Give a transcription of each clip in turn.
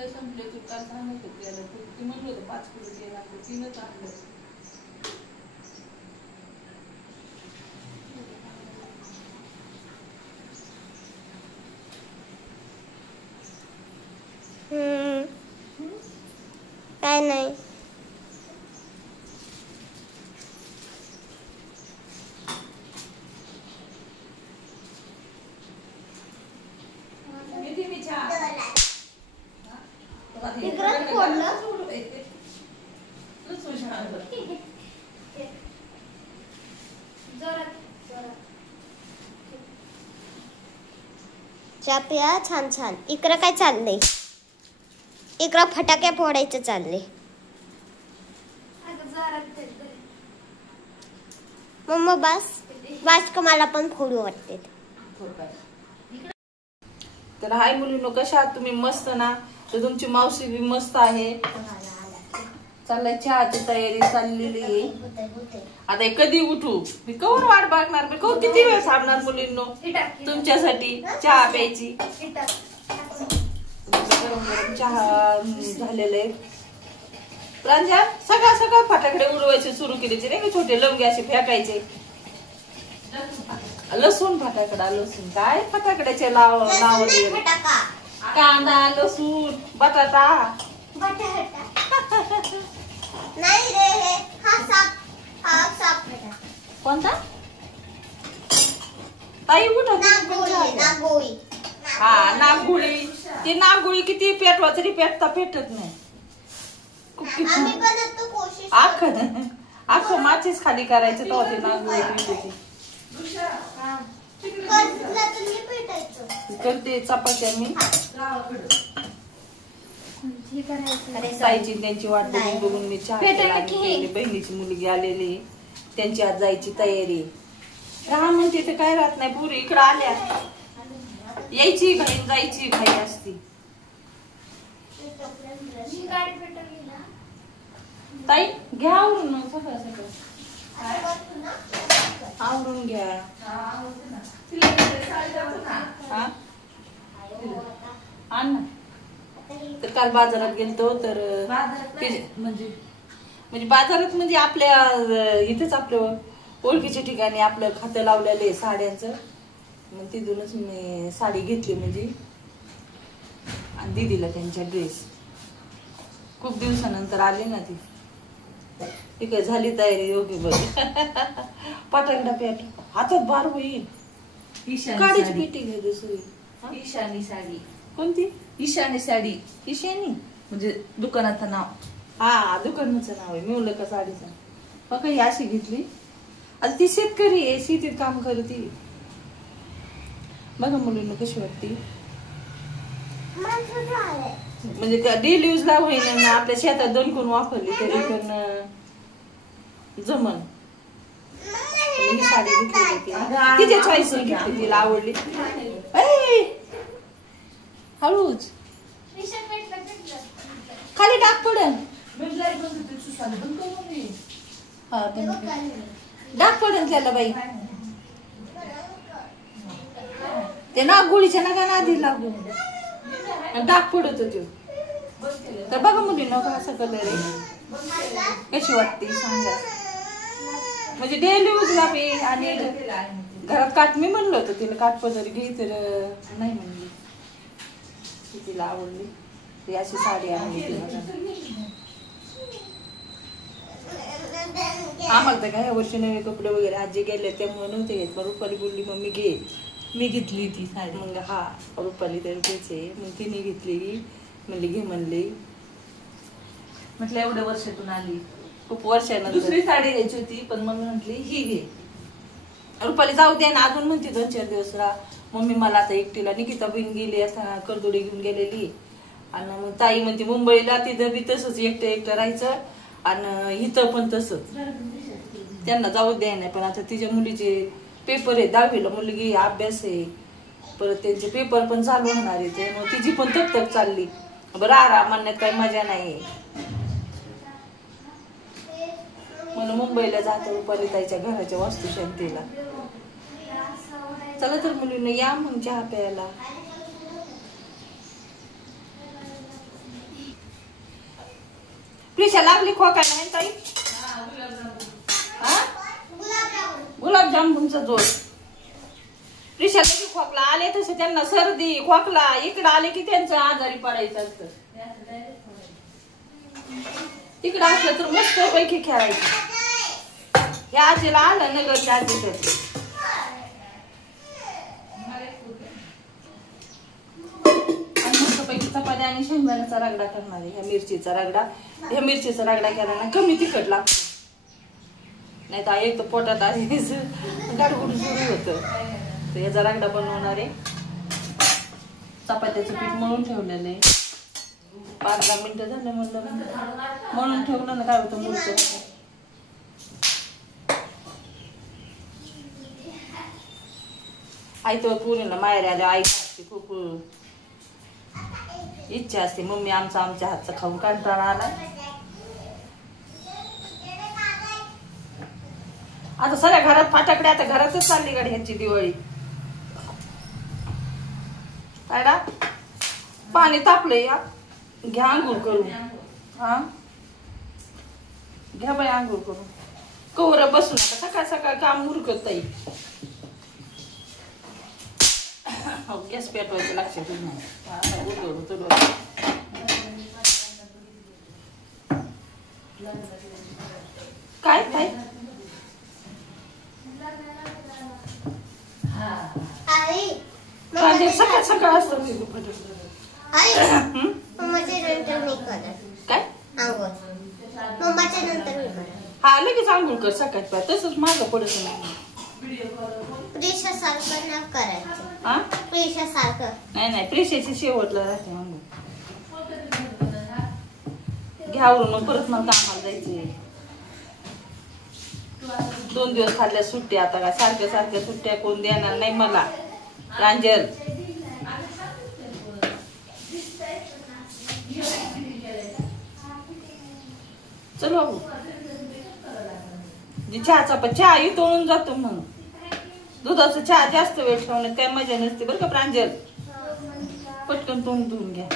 आणलं संपले तू काल सांगत होती याला ती म्हणलं होतं 5 किलो तेल आणलं तिनंच आणलं काय नाही चहा प्या छान छान. इकडं काय चाललंय? इकडं फटाके फोडायचं चाललंय. मम्मा बस का मला पण फोडू वाटते. तर हाय मुलींनो, कशा आहात तुम्ही? मस्त ना? तर तुमची मावशी बी मस्त आहे. चाललाय चहाची तयारी चाललेली आहे. आता कधी उठू मी, कवर वाट बघणार मी, कवर किती वेळ थांबणार मुलींनो तुमच्यासाठी चहा प्यायची. गरम गरम चहा झालेला आहे. प्रांजल सकाळ सकाळ फटाकडे उडवायचे सुरू केले नाही का, छोटे लवंगे असे फेकायचे. लसूण फटाकडा, लसूण काय फटाकड्याचे नाव कांदा, लसूण, बटाटा नाही रे, हा साप कोणता ताई उठत नागोळी. हा नागगुळी. ती नागगुळी किती पेटवा तरी पेटत नाही. आख माचीच खाली करायचं तेव्हा ती नागगुळी पेटायची. करते चपात्या मी. ताईची त्यांची वाट बघून मी चहा बहिणीची मुलगी आलेली, त्यांची आज जायची तयारी. राहा म्हणते ते काय राहत नाही. पुरी इकडं आल्या, यायची घाई जायची घाई असती. ताई घ्या आवरून सकाळ सकाळ आवरून घ्या. आण ना. तर काल बाजारात गेलतो तर म्हणजे बाजारात म्हणजे आपल्या इथेच आपल्या ओळखीच्या ठिकाणी आपलं खातं लावलेलं आहे साड्यांचं. मग तिथूनच मी साडी घेतली म्हणजे, आणि दीदीला त्यांच्या ड्रेस. खूप दिवसानंतर आले ना ती. ठीक आहे झाली तयारी योग्य बघ. पटांगडा पेट हातात बार होईल. काडीची पेटी घे दुसरी. ईशानी साडी. कोणती? ईशानी साडी. ईशानी म्हणजे दुकानाचं नाव. हा दुकानाचं नाव आहे. मी म्हणलं का साडीचं. बघा ही अशी घेतली. आता ती शेतकरी आहे, शेतीत काम करते. बघा मुलींना कशी वाटते. म्हणजे त्या डेली यूज ला होईना ना, आपल्या शेतात दोन कोण वापरली तरी पण जमन. ही साडी घेतली तिच्या चॉईस घेतली, तिला आवडली. हळूच खाली डाग पडन. डाग पडन त्याला बाई. ते नागगुळीच्या नका नादी लागू डाग पडत होते. तर बघा मुलींना असा कलर आहे. कशी वाटते सांगा. म्हणजे डेली यूजला मी, आणि घरात काठ मी म्हणलं होतं तिला काठपदरी घे, तर नाही म्हणली. तिला आवडली ती अशी साडी आणली तिला. आम्हाला तर काय ह्या वर्षी नवे कपडे वगैरे आजी गेले त्यामुळे नव्हते घेत. मग रुपाली बोलली मम्मी घे, मी घेतली ती साडी. मग हा रुपाली तर घ्यायचे, मग तिने घेतली. म्हणली घे म्हणली. म्हटलं एवढ्या वर्षातून आली, खूप वर्षानंतर दुसरी साडी घ्यायची होती, पण मम्मी म्हटली ही घे. रुपाली जाऊ दे ना, अजून म्हणते 2-4 दिवस राहा. मम्मी मला आता एकटीला, निकिता बहीण गेली असता करदोडी घेऊन गेलेली. आणि मग ताई म्हणते मुंबईला, तिथं बी तसंच एकटं राहायचं, आणि इथं पण तसंच. त्यांना जाऊ द्याय नाही. पण आता तिच्या मुलीचे पेपर आहे, 10वीला मुलगी, अभ्यास आहे, परत त्यांचे पेपर पण चालू होणार आहे. त्यामुळे तिची पण तक चालली. बरं आराम म्हणण्यात काही मजा नाही. मला मुंबईला जातो रुपाली ताईच्या घराच्या वास्तुशांतीला. चला तर मुलींना या मग चहा प्यायला. लागली खोकायला आहे ताई? हा? गुलाबजामुनचा जोर. प्रिशा किती खोकला आले तसे त्यांना सर्दी खोकला इकडं आले की त्यांचं आजारी पडायचं असतं. तिकडं असलं तर मस्त पैकी खेळायचं. या आजीला आलं नगरच्या आजीकडे. आणि मस्त पैकी चपाती आणि शेंगदाण्याचा रगडा करणार आहे. ह्या मिरचीचा रगडा केला ना कमी तिखट लागतो. नाही तर एक तर पोटात आधी गाडगुड सुरू होतं. तर याचा रगडा बनवणार आहे. चपात्याचं पीठ मळून ठेवलेलं आहे. 5-10 मिनिटं झालं म्हणलं म्हणून ठेवलं ना काय होतं मूर्त. आई तर पुरीला माहेर आल्या आई खूप इच्छा असते. मम्मी आमच्या हातचं खाऊन कंटाळा आला. आता सगळ्या घरात फाटाकडे आता घरातच चालली गाडी ह्यांची दिवाळी. काय ना पाणी तापलंय. या घ्या आंघोळ करून. हा घ्या बाई आंघोळ करून. कवर बसून आता सकाळ सकाळ काम उरकत ताई. गॅस पेटवायचं लक्षात नाही. काय काय सकाळ सकाळ असतं काय हा लगेच आंघोळ कर सकाळ पाय. तसंच मागं पडत नाही. नाही प्रेशाची शेवटला राहते आंघोळ. घ्यावरून मग परत मला कामाला जायचे. 2 दिवस खाल्ल्या सुट्ट्या. आता काय सारख्या सुट्ट्या कोण देणार नाही मला. प्रांजल चल बाबू. चहा तोळून जातो म्हणून दुधाचा चहा जास्त वेळ ठेवण्यात काय मजा नसते बरं का प्रांजल. पटकन तोंड धुवून घ्या.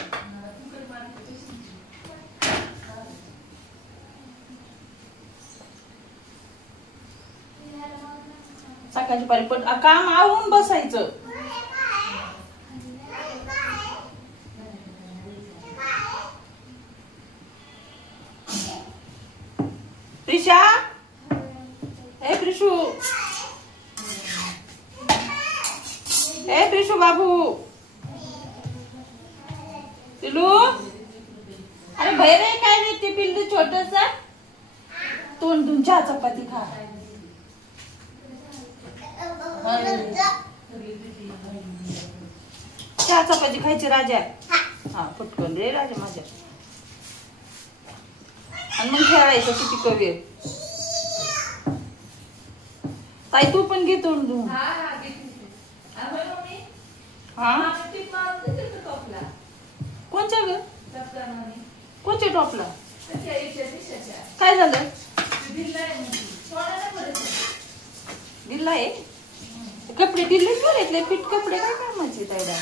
सकाळची पारी काम आवरून बसायचं. प्रिशा हे प्रिशू बाबू पिलू. अरे बाहेर आहे काय रे ते पिल्लू छोटस. तोंड धुवून चहा चपाती खा. चहा चपाती खायची राजा. हा पटकन रे राजा माझ्या. आणि मग खेळायचं किती कवी. ताई तू पण घे तोंड धुवून. हा कोणच्या ग कोणच्या टॉपला काय झालं. दिल्ला आहे कपडे दिल्ले घेतले फिट कपडे काय कामाचे ताईला.